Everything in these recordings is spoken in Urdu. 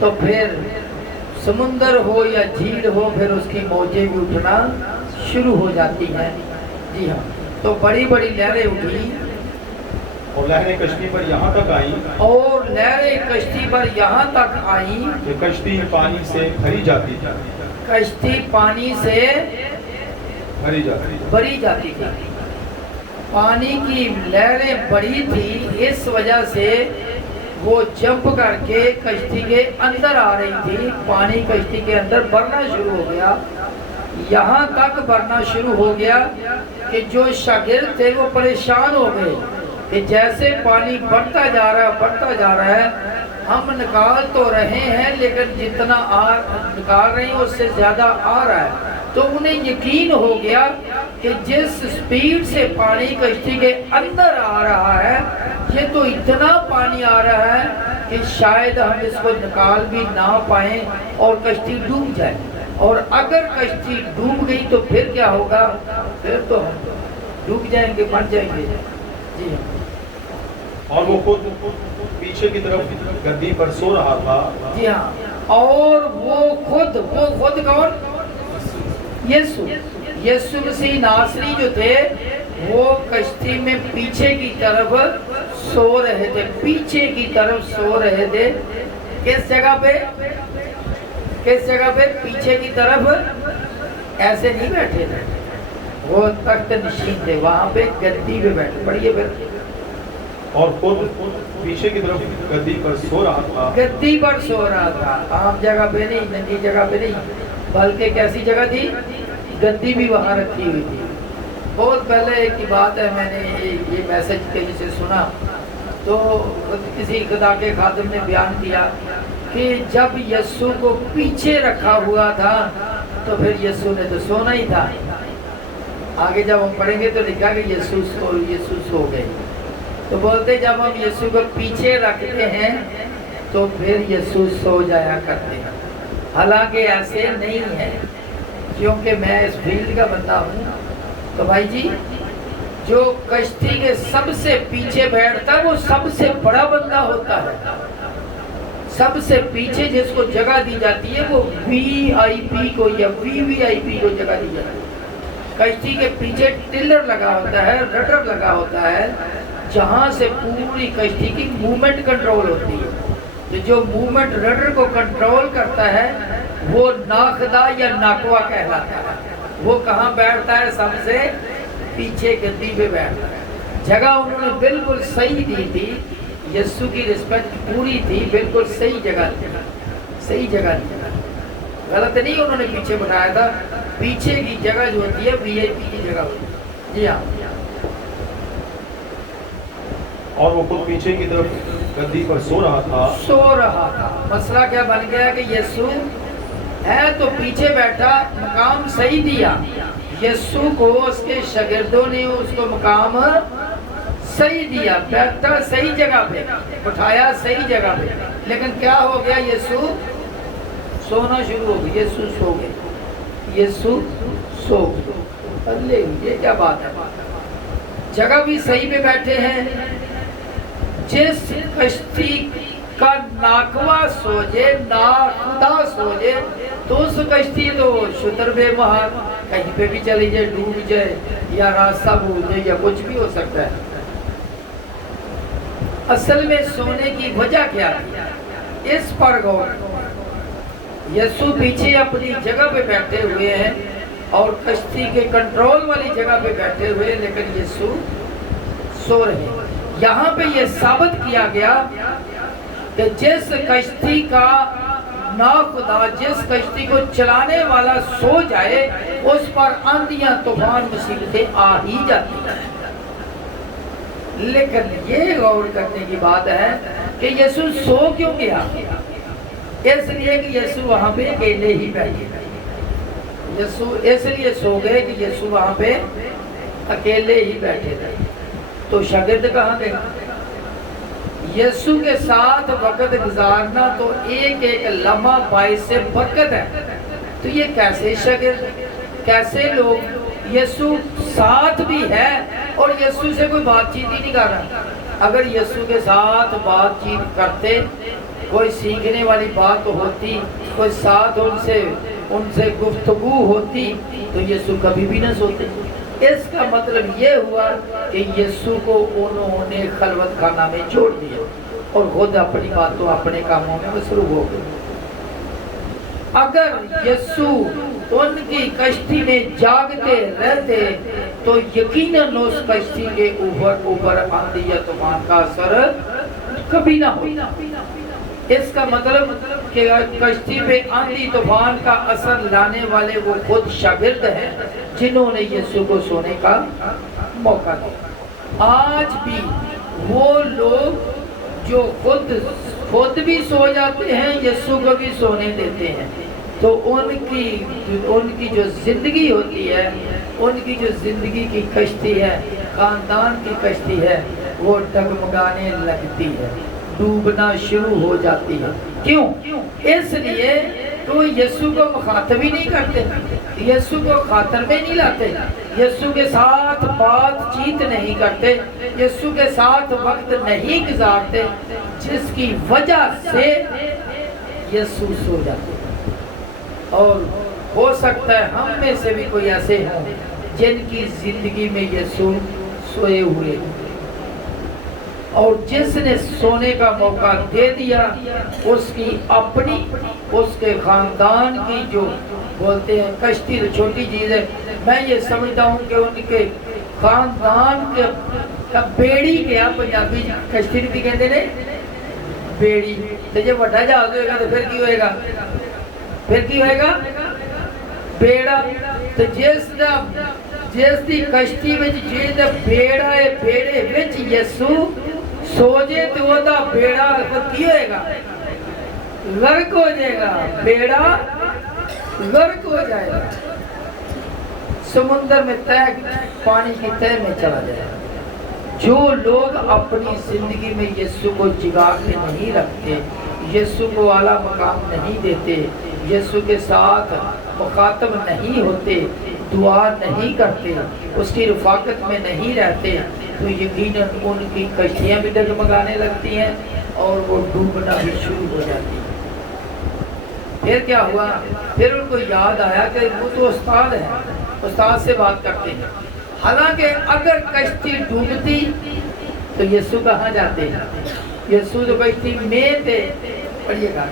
تو پھر سمندر ہو یا جھیل ہو پھر اس کی موجیں بھی اٹھنا شروع ہو جاتی ہیں. جی ہاں، تو بڑی بڑی لہریں اٹھی اور لہریں کشتی پر یہاں تک آئیں اور لہریں کشتی پر یہاں تک آئیں کہ کشتی پانی سے بھری جاتی تھی. کشتی پانی سے بھری جاتی بھری جاتی تھی. پانی کی لہریں بڑی تھی، اس وجہ سے وہ جمپ کر کے کشتی کے اندر آ رہی تھی. پانی کشتی کے اندر بھرنا شروع ہو گیا، یہاں تک بھرنا شروع ہو گیا کہ جو شاگرد تھے وہ پریشان ہو گئے کہ جیسے پانی بڑھتا جا رہا ہے ہم نکال تو رہے ہیں لیکن جتنا نکال رہے ہیں اس سے زیادہ آ رہا ہے. تو انہیں یقین ہو گیا کہ جس سپیڈ سے پانی کشتی کے اندر آ رہا ہے یہ تو اتنا پانی آ رہا ہے کہ شاید ہم اس کو نکال بھی نہ پائیں اور کشتی ڈوب جائے. اور اگر کشتی ڈوب گئی تو پھر کیا ہوگا؟ پھر تو ہم ڈوب جائیں گے، مر جائیں گے. جی ہاں. اور وہ خود پیچھے کی طرف گدی پر سو رہا تھا. جی ہاں، اور وہ خود کون؟ یسوع مسیح ناصری جو تھے وہ کشتی میں پیچھے کی طرف سو رہے تھے. پیچھے کی طرف سو رہے تھے. کس جگہ پہ؟ پیچھے کی طرف. ایسے نہیں بیٹھے تھے، وہ تخت نشین تھے، وہاں پہ گدی پہ بیٹھے. پڑھیے پھر. اور خود پیچھے کی طرف گدی پر سو رہا تھا. گدی پر سو رہا تھا، عام جگہ پہ نہیں، ننگی جگہ پہ نہیں، بلکہ کیسی جگہ تھی؟ گدی بھی وہاں رکھی ہوئی تھی. بہت پہلے ایک بات ہے، میں نے یہ میسج کہیں سے سنا تو کسی خدا کے خادم نے بیان کیا کہ جب یسوع کو پیچھے رکھا ہوا تھا تو پھر یسوع نے تو سونا ہی تھا. آگے جب ہم پڑھیں گے تو لکھا کہ یسوع سو گئے. تو بولتے جب ہم یسوع کو پیچھے رکھتے ہیں تو پھر یسوع سو جایا کرتے ہیں. حالانکہ ایسے نہیں ہے، کیونکہ میں اس فیلڈ کا بندہ ہوں. تو بھائی جی، جو کشتی کے سب سے پیچھے بیٹھتا ہے وہ سب سے بڑا بندہ ہوتا ہے. سب سے پیچھے جس کو جگہ دی جاتی ہے وہ وی آئی پی کو یا وی آئی پی کو جگہ دی جاتی ہے. کشتی کے پیچھے ٹلر لگا ہوتا ہے، رڈر لگا ہوتا ہے، جہاں سے پوری کشتی کی موومنٹ کنٹرول ہوتی ہے. تو جو موومنٹ رڈر کو کنٹرول کرتا ہے وہ ناخدا یا ناکوا کہلاتا ہے. وہ کہاں بیٹھتا ہے؟ سب سے پیچھے گدی پہ بیٹھتا ہے. جگہ انہوں نے بالکل صحیح دی تھی، یسوع کی رسپیکٹ پوری تھی، بالکل صحیح جگہ تھی، صحیح جگہ تھی. غلط نہیں انہوں نے پیچھے بٹھایا تھا. پیچھے کی جگہ جو ہوتی ہے وی آئی پی کی جگہ ہوتی ہے. جی ہاں. اور وہ خود پیچھے کی طرف گدی پر سو رہا تھا. مسئلہ کیا بن گیا کہ یسوع ہے تو پیچھے بیٹھا، مقام صحیح دیا. یسوع کو اس کے شاگردوں نے اس کو مقام صحیح دیا، بیٹھا صحیح جگہ پہ، بٹھایا صحیح جگہ پہ. لیکن کیا ہو گیا؟ یسوع سونا شروع ہو گیا. یسوع سو گئے. اللہ، یہ کیا بات ہے؟ جگہ بھی صحیح پہ بیٹھے ہیں. جس کشتی کا ناکوا سوجے، ناخدا سوجے، تو اس کشتی تو شتر بے مہار کہیں پہ بھی چلی جائے، ڈوب جائے یا راستہ بھول جائے یا کچھ بھی ہو سکتا ہے. اصل میں سونے کی وجہ کیا تھی؟ اس پر غور. یسوع پیچھے اپنی جگہ پہ بیٹھے ہوئے ہیں اور کشتی کے کنٹرول والی جگہ پہ بیٹھے ہوئے، لیکن یسوع سو رہے ہیں. یہاں پہ یہ ثابت کیا گیا کہ جس کشتی کا ناخدا، جس کشتی کو چلانے والا سو جائے اس پر آندیاں، طوفان، مصیبتیں آ ہی جاتی ہیں. لیکن یہ غور کرنے کی بات ہے کہ یسوع سو کیوں گیا؟ اس لیے کہ یسوع وہاں پہ اکیلے ہی بیٹھے. یسوع اس لیے سو گئے کہ یسوع وہاں پہ اکیلے ہی بیٹھے تھے. تو شاگرد کہاں گئے؟ یسوع کے ساتھ وقت گزارنا تو ایک ایک لمحہ باعث برکت ہے. تو یہ کیسے شاگرد، کیسے لوگ؟ یسوع ساتھ بھی ہے اور یسوع سے کوئی بات چیت ہی نہیں کر رہا. اگر یسوع کے ساتھ بات چیت کرتے کوئی سیکھنے والی بات ہوتی، کوئی ساتھ ان سے گفتگو ہوتی تو یسوع کبھی بھی نہ سوتے۔ اس کا مطلب یہ ہوا کہ یسوع کو انہوں نے خلوت خانہ میں چھوڑ دیا اور خود اپنی باتوں اپنے کاموں میں مصروف ہو گئے۔ اگر یسوع ان کی کشتی میں جاگتے رہتے تو یقیناً اس کشتی کے اوپر آندھی یا طوفان کا اثر کبھی نہ ہوتا۔ اس کا مطلب کہ کشتی پہ آندھی طوفان کا اثر لانے والے وہ خود شاگرد ہیں جنہوں نے یسوع کو سونے کا موقع دیا۔ آج بھی وہ لوگ جو خود بھی سو جاتے ہیں، یسوع کو بھی سونے دیتے ہیں، تو ان کی جو زندگی ہوتی ہے، ان کی جو زندگی کی کشتی ہے، خاندان کی کشتی ہے، وہ ڈگمگانے لگتی ہے، ڈوبنا شروع ہو جاتی ہے۔ کیوں؟ اس لیے تو یسوع کو مخاطب ہی نہیں کرتے، یسوع کو خاطر میں نہیں لاتے، یسوع کے ساتھ بات چیت نہیں کرتے، یسوع کے ساتھ وقت نہیں گزارتے، جس کی وجہ سے یسوع سو جاتے۔ اور ہو سکتا ہے ہم میں سے بھی کوئی ایسے ہوں جن کی زندگی میں یسوع سوئے ہوئے، اور جس نے سونے کا موقع دے دیا، اس کی اپنی، اس کے خاندان کی جو بولتے ہیں کشتی تو چھوٹی چیز ہے، میں یہ سمجھتا ہوں کہ ان کے خاندان کا بیڑی کیا پنجابی کشتی بھی کہتے ہیں بیڑی، تو جب بڑا جہاز ہوئے گا تو پھر کی ہوئے گا، پھر کی ہوئے گا بیڑا۔ تو جس دی کشتی وچ جس دا بیڑا ہے، بیڑے وچ یسوع سو جے تو وہ دا بیڑا کی ہوئے گا، غرق ہو جائے گا، بیڑا غرق ہو جائے گا، سمندر میں پانی کی تہ میں چلا جائے گا۔ جو لوگ اپنی زندگی میں یسوع کو جگا کے نہیں رکھتے، یسوع کو اعلیٰ مقام نہیں دیتے، یسوع کے ساتھ مخاطب نہیں ہوتے، دعا نہیں کرتے، اس کی رفاقت میں نہیں رہتے، تو یقیناً ان کی کشتیاں بھی ڈگمگانے لگتی ہیں اور وہ ڈوبنا بھی شروع ہو جاتی ہے۔ پھر کیا ہوا؟ پھر ان کو یاد آیا کہ وہ تو استاد ہے، استاد سے بات کرتے ہیں۔ حالانکہ اگر کشتی ڈوبتی تو یسوع کہاں جاتے ہیں؟ یسوع تو کشتی میں تھے، پڑھیے گا۔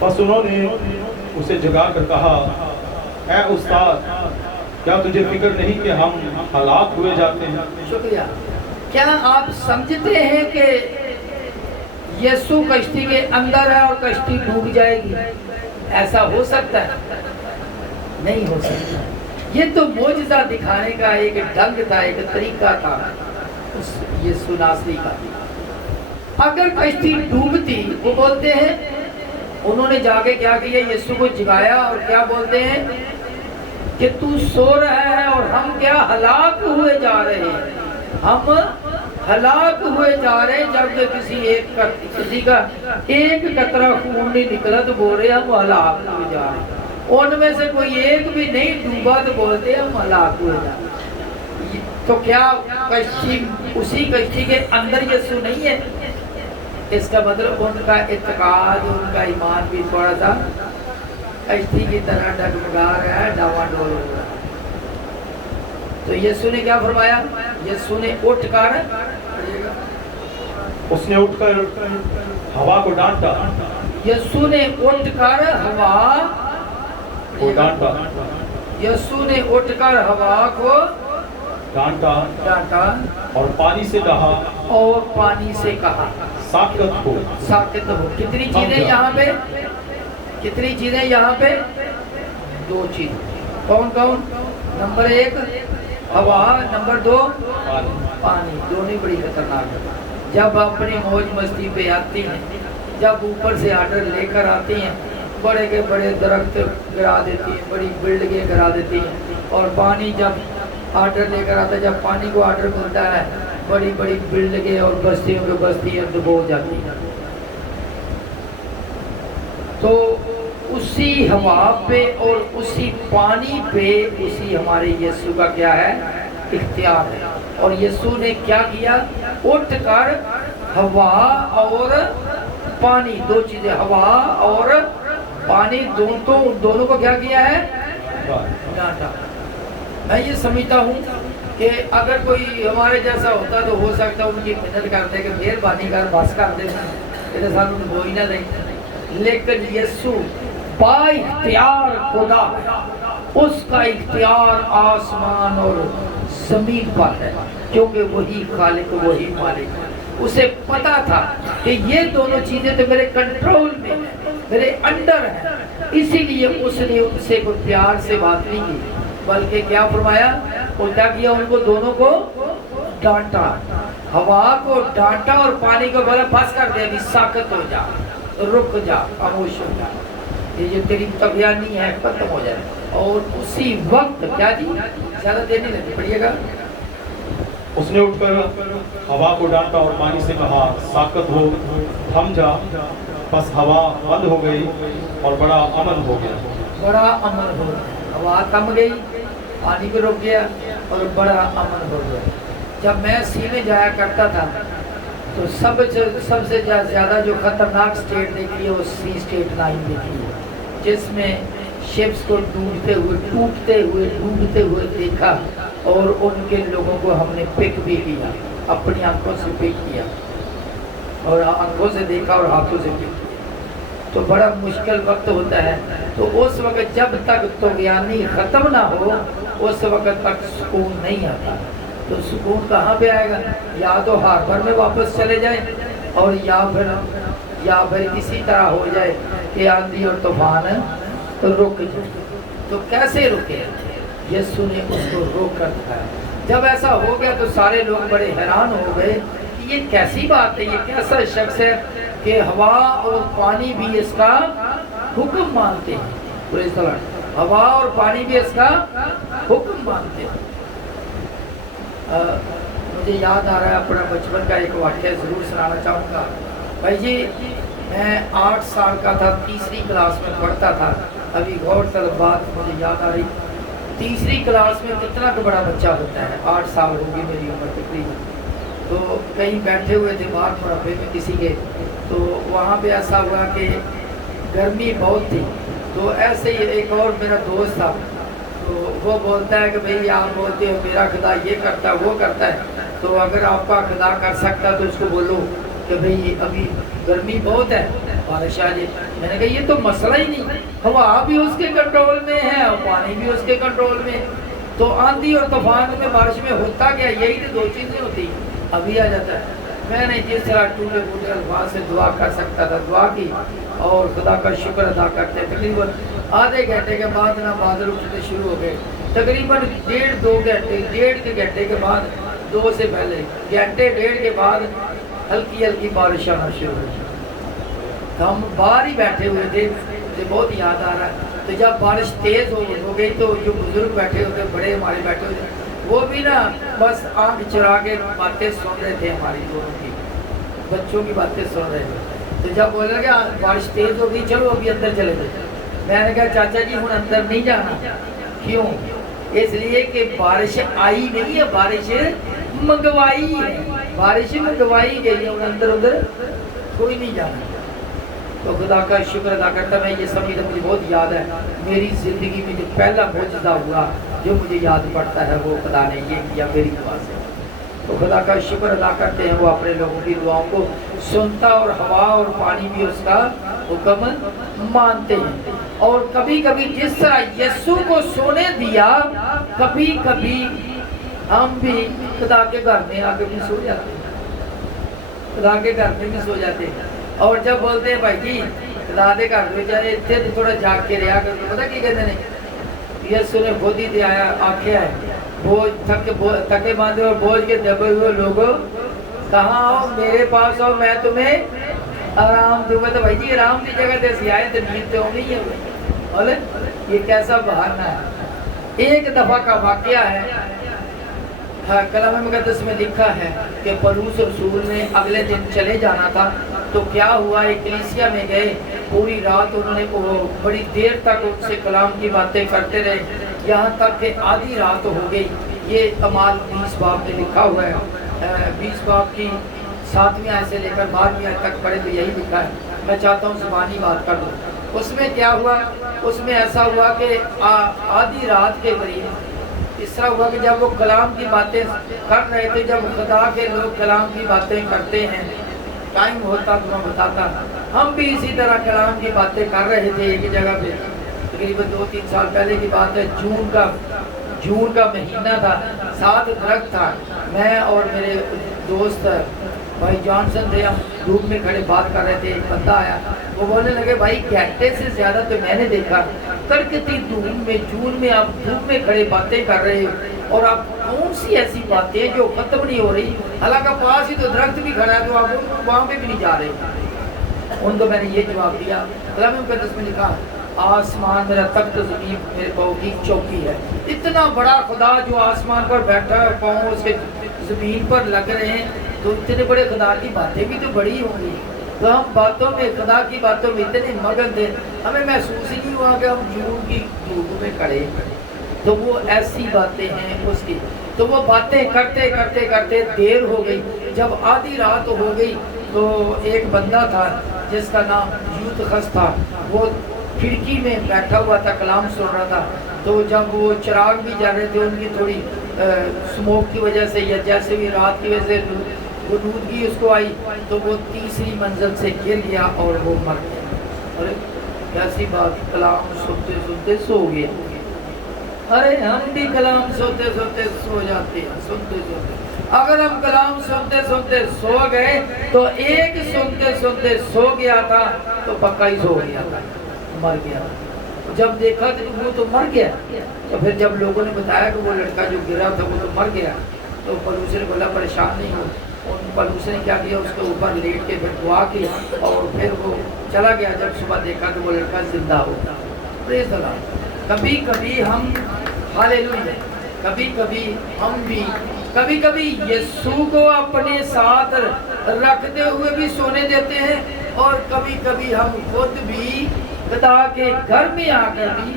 بس انہوں نے اسے جگا کر کہا، اے استاد، کیا تجھے فکر نہیں کہ ہم ہلاک ہوئے جاتے ہیں؟ شکریہ۔ کیا آپ سمجھتے ہیں کہ یسوع کشتی کے اندر ہے اور کشتی ڈوب جائے گی؟ ایسا ہو سکتا ہے؟ نہیں ہو سکتا۔ یہ تو معجزہ دکھانے کا ایک ڈھنگ تھا، ایک طریقہ تھا یسوع ناصری کا۔ اگر کشتی ڈوبتی، وہ بولتے ہیں، انہوں نے جا کے کیا کیا؟ یسوع کو جگایا اور کیا بولتے ہیں کہ تو سو رہا ہے اور ہم کیا ہلاک ہوئے جا رہے ہیں، ہم ہلاک ہوئے جا رہے ہیں۔ جب کہ کسی کا ایک قطرہ خون نہیں نکلا تو بول رہے ہیں ہم ہلاک ہوئے جا رہے ہیں، ان میں سے کوئی ایک بھی نہیں ڈوبا تو بولتے ہیں ہم ہلاک ہوئے جا رہے ہیں۔ تو کیا کشتی، اسی کشتی کے اندر یسوع نہیں ہے؟ اس کا مطلب ان کا اعتقاد، ان کا ایمان بھی تھوڑا سا کشتی کی طرح ڈگمگا رہا ہے، ڈاواں ڈول ہو رہا ہے۔ تو یسوع نے کیا فرمایا؟ یسوع نے اٹھ کر، اس نے اٹھ کر ہوا کو ڈانٹا، یسوع نے اٹھ کر ہوا کو ڈانٹا، یسوع نے اٹھ کر ہوا کو ڈانٹا اور پانی سے کہا، اور پانی سے کہا ساکت ہو، ساکت ہو۔ کتنی چیزیں یہاں پہ، کتنی چیزیں یہاں پہ؟ دو چیز۔ کون کون؟ نمبر ایک ہوا، نمبر دو پانی۔ دونوں بڑی خطرناک ہے۔ جب اپنی موج مستی پہ آتی ہیں، جب اوپر سے آرڈر لے کر آتی ہیں، بڑے کے بڑے درخت گرا دیتی ہیں، بڑی بلڈنگیں گرا دیتی ہیں، اور پانی جب آرڈر لے کر آتا ہے، جب پانی کو آرڈر ملتا ہے، بڑی بڑی بلڈنگیں اور بستیوں کے بستیاں ڈبو جاتی ہیں۔ تو اسی ہوا پہ اور اسی پانی پہ اسی ہمارے یسوع کا کیا ہے؟ اختیار ہے۔ اور یسوع نے کیا کیا؟ اٹھ کر ہوا اور پانی، دو چیزیں، ہوا اور پانی، دونوں کو کیا کیا ہے؟ ڈانٹا۔ میں یہ سمجھتا ہوں کہ اگر کوئی ہمارے جیسا ہوتا تو ہو سکتا ان کی مدد کرتے کہ مہربانی کر بس کر دے کہ سانو بوئی نہ دیں، لیکن یسوع با اختیار خدا ہے، اس کا اختیار آسمان اور زمین پر ہے، کیونکہ وہی خالق وہی مالک ہے۔ اسے پتا تھا کہ یہ دونوں چیزیں تو میرے کنٹرول میں ہیں، میرے انڈر ہیں، اسی لیے اس نے ان سے کوئی پیار سے بات نہیں کی، بلکہ کیا فرمایا؟ کیا کیا؟ ان کو دونوں کو ڈانٹا، ہوا کو ڈانٹا اور پانی کو بولا بس کر دے، ابھی ساکت ہو جا، رک جا، خاموش ہو جا، یہ جو تیری طغیانی ہے ختم ہو جائے۔ اور اسی وقت کیا جی، زیادہ دیر نہیں لگتی، پڑھیے گا۔ اس نے اٹھ کر ہوا کو ڈانٹا اور پانی سے کہا ساکت ہو، تھم جا، بس ہوا بند ہو گئی اور بڑا امن ہو گیا۔ بڑا امن ہو گیا، ہوا تھم گئی، پانی بھی رک گیا اور بڑا امن ہو گیا۔ جب میں سی میں جایا کرتا تھا تو سب سے زیادہ جو خطرناک سٹیٹ دیکھی ہے وہ سی سٹیٹ 9 دیکھی ہے، جس میں شپس کو ڈوبتے ہوئے دیکھا، اور ان کے لوگوں کو ہم نے پک بھی کیا، اپنی آنکھوں سے پک کیا، اور آنکھوں سے دیکھا اور ہاتھوں سے پک کیا۔ تو بڑا مشکل وقت ہوتا ہے، تو اس وقت جب تک طغیانی ختم نہ ہو اس وقت تک سکون نہیں آتا۔ تو سکون کہاں پہ آئے گا؟ یا تو ہاربر میں واپس چلے جائیں، اور یا پھر اسی طرح ہو جائے کہ آندھی اور طوفان رک جائے۔ تو کیسے رکے؟ یسوع نے اس کو روک کر دکھایا۔ جب ایسا ہو گیا تو سارے لوگ بڑے حیران ہو گئے کہ یہ کیسی بات ہے، یہ کیسا شخص ہے کہ ہوا اور پانی بھی اس کا حکم مانتے ہیں۔ پریز دی لارڈ۔ ہوا اور پانی بھی اس کا حکم مانتے ہیں۔ مجھے یاد آ رہا ہے اپنا بچپن کا ایک واقعہ ضرور سنانا چاہوں گا۔ بھائی جی، میں 8 سال کا تھا، تیسری کلاس میں پڑھتا تھا۔ ابھی غور طلب بات مجھے یاد آ رہی، تیسری کلاس میں کتنا کا بڑا بچہ ہوتا ہے، 8 سال ہوگی میری عمر تقریباً۔ تو کہیں بیٹھے ہوئے تھے باہر مربے میں کسی کے، تو وہاں پہ ایسا ہوا کہ گرمی بہت تھی، تو ایسے ہی ایک اور میرا دوست تھا، تو وہ بولتا ہے کہ بھئی آپ بولتے ہو میرا خدا یہ کرتا ہے وہ کرتا ہے، تو اگر آپ کا خدا کر سکتا تو اس کو بولو کہ بھئی ابھی گرمی بہت ہے، بارش آ جائے۔ میں نے کہا یہ تو مسئلہ ہی نہیں، ہوا بھی اس کے کنٹرول میں ہے اور پانی بھی اس کے کنٹرول میں، تو آندھی اور طوفان میں بارش میں ہوتا کیا؟ یہی تو دو چیزیں ہوتی، ابھی آ جاتا ہے۔ میں نے جس طرح ٹوٹے پھوٹے الفاظ سے دعا کر سکتا تھا دعا کی، اور خدا کا شکر ادا کرتے۔ تقریباً آدھے گھنٹے کے بعد نا بادل اٹھنے شروع ہو گئے، تقریباً 1.5 گھنٹے کے بعد، 2 سے پہلے گھنٹے 1.5 کے بعد ہلکی ہلکی بارش آنا شروع ہو گئی۔ ہم باہر ہی بیٹھے ہوئے تھے، مجھے بہت یاد آ رہا ہے۔ تو جب بارش تیز ہو گئی تو جو بزرگ بیٹھے ہوتے، بڑے ہمارے بیٹھے ہوتے، وہ بھی نا بس آنکھ چرا کے باتیں سن رہے تھے، ہماری دونوں کی بچوں کی باتیں سن رہے تھے۔ تو جب بولے لگا بارش تیز ہو گئی، چلو ابھی اندر چلے گئے۔ میں نے کہا چاچا جی ہوں اندر نہیں جانا۔ کیوں؟ اس لیے کہ بارش آئی نہیں ہے، بارش منگوائی ہے، بارش منگوائی گئی ہے، اندر کوئی نہیں جانا۔ تو خدا کا شکر ادا کرتا میں یہ سمجھتا، مجھے بہت یاد ہے میری زندگی میں جو پہلا معجزہ ہوا جو مجھے یاد پڑتا ہے، وہ خدا نے یہ کیا میری دعا سے۔ تو خدا کا شکر ادا کرتے ہیں، وہ اپنے لوگوں کی دعاؤں کو سنتا، اور ہوا اور پانی بھی اس کا حکم مانتے ہیں۔ اور کبھی کبھی جس طرح یسوع کو سونے دیا، کبھی کبھی ہم بھی خدا کے گھر میں آ کے بھی سو جاتے ہیں، خدا کے گھر میں بھی سو جاتے ہیں۔ اور جب بولتے ہیں بھائی جی خدا دے گھر میں جائے اتنے تو تھوڑا جاگ کے رہا کر، پتا کی کہتے ہیں؟ یسوع نے خود ہی دیا آخیا ہے، بوجھ تھکے باندھے اور بوجھ کے دبے ہوئے لوگوں کہاں آؤ، میرے پاس آؤ، میں تمہیں آرام دوں گا۔ تو بھائی جی آرام کی جگہ جیسی آئے تو نیند تو نہیں ہے، بولے یہ کیسا بہانا ہے۔ ایک دفعہ کا واقعہ ہے، کلام مقدس میں لکھا ہے کہ پولس رسول نے اگلے دن چلے جانا تھا، تو کیا ہوا، ایک کلیسیا میں گئے، پوری رات انہوں نے بڑی دیر تک ان سے کلام کی باتیں کرتے رہے، یہاں تک کہ آدھی رات ہو گئی۔ یہ اعمال 20 باب میں لکھا ہوا ہے، 20 باب کی 7ویں آیت سے لے کر 12ویں آیت تک پڑھے تو یہی لکھا ہے۔ میں چاہتا ہوں زبانی بات کر دوں۔ اس میں کیا ہوا؟ اس میں ایسا ہوا کہ آدھی رات کے قریب اس طرح ہوا کہ جب وہ کلام کی باتیں کر رہے تھے، جب خدا کے لوگ کلام کی باتیں کرتے ہیں، ٹائم ہوتا تو میں بتاتا، ہم بھی اسی طرح کلام کی باتیں کر رہے تھے ایک جگہ پہ، تقریباً 2-3 سال پہلے کی بات ہے، جون کا مہینہ تھا، ساتھ درخت تھا، میں اور میرے دوست بھائی جانسن تھے، ہم دھوپ میں کھڑے بات کر رہے تھے، ایک بندہ آیا، وہ بولنے لگے بھائی گھنٹے سے زیادہ تو میں نے دیکھا کڑکتی دھوپ میں، جون میں آپ دھوپ میں کھڑے باتیں کر رہے اور آپ کون سی ایسی باتیں جو ختم نہیں ہو رہی، حالانکہ پاس ہی تو درخت بھی کھڑا ہے تو آپ وہاں پہ بھی نہیں جا رہے۔ ان کو میں نے یہ جواب دیا، کلام مقدس میں لکھا آسمان میرا تخت، زمین میرے پاؤں کی چوکی ہے۔ اتنا بڑا خدا جو آسمان پر بیٹھا ہے، پاؤں اس کے زمین پر لگ رہے ہیں، تو اتنے بڑے خدا کی باتیں بھی تو بڑی ہوں گی۔ تو ہم باتوں میں، خدا کی باتوں میں اتنے مگن تھے، ہمیں محسوس ہی نہیں ہوا کہ ہم جون کی دھوپ میں کھڑے۔ تو وہ ایسی باتیں ہیں اس کی، تو وہ باتیں کرتے کرتے کرتے دیر ہو گئی۔ جب آدھی رات ہو گئی تو ایک بندہ تھا جس کا نام یوت خس تھا، وہ کھڑکی میں بیٹھا ہوا تھا، کلام سن رہا تھا۔ تو جب وہ چراغ بھی جا رہے تھے، ان کی تھوڑی سموک کی وجہ سے یا جیسے بھی رات کی وجہ سے غنودگی اس کو آئی، تو وہ تیسری منزل سے گر گیا اور وہ مر گیا۔ ارے کیسی بات، کلام سنتے سنتے سو گیا۔ ارے ہم بھی کلام سنتے سنتے سو جاتے ہیں، سنتے سنتے اگر ہم کلام سنتے سنتے سو گئے تو ایک سنتے سنتے سو گیا تھا تو پکا ہی سو گیا تھا، مر گیا۔ جب دیکھا تو وہ تو مر گیا، تو پھر جب لوگوں نے بتایا کہ وہ لڑکا جو گرا تھا وہ تو مر گیا، تو پلوس نے بولا پریشان نہیں ہو۔ ان پلوس نے کیا کیا، اس کے اوپر لیٹ کے پھر دعا کی اور پھر وہ چلا گیا۔ جب صبح دیکھا تو وہ لڑکا زندہ ہو۔ پریز اللہ۔ کبھی کبھی ہم ہاللیلویا، کبھی کبھی ہم بھی کبھی کبھی یسوع کو اپنے ساتھ رکھتے ہوئے بھی سونے دیتے ہیں، اور کبھی کبھی ہم خود بھی خدا کے گھر میں آ کر بھی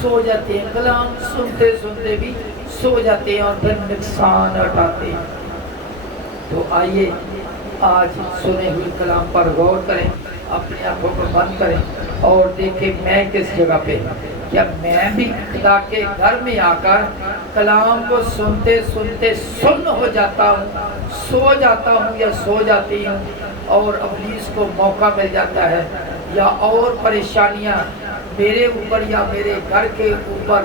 سو جاتے ہیں، کلام سنتے سنتے بھی سو جاتے ہیں اور پھر نقصان اٹھاتے ہیں۔ تو آئیے آج سنے ہوئے کلام پر غور کریں، اپنی آنکھوں کو بند کریں اور دیکھیں میں کس جگہ پہ، کیا میں بھی خدا کے گھر میں آ کر کلام کو سنتے سنتے سن ہو جاتا ہوں، سو جاتا ہوں یا سو جاتی ہوں، اور ابلیس کو موقع مل جاتا ہے، یا اور پریشانیاں میرے اوپر یا میرے گھر کے اوپر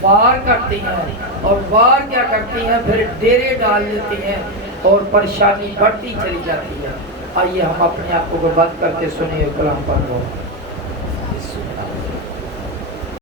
وار کرتی ہیں، اور وار کیا کرتی ہیں، پھر ڈیرے ڈال دیتی ہیں اور پریشانی بڑھتی چلی جاتی ہے۔ آئیے ہم اپنے آپ کو بند کر کے سنیں کلام پر غور۔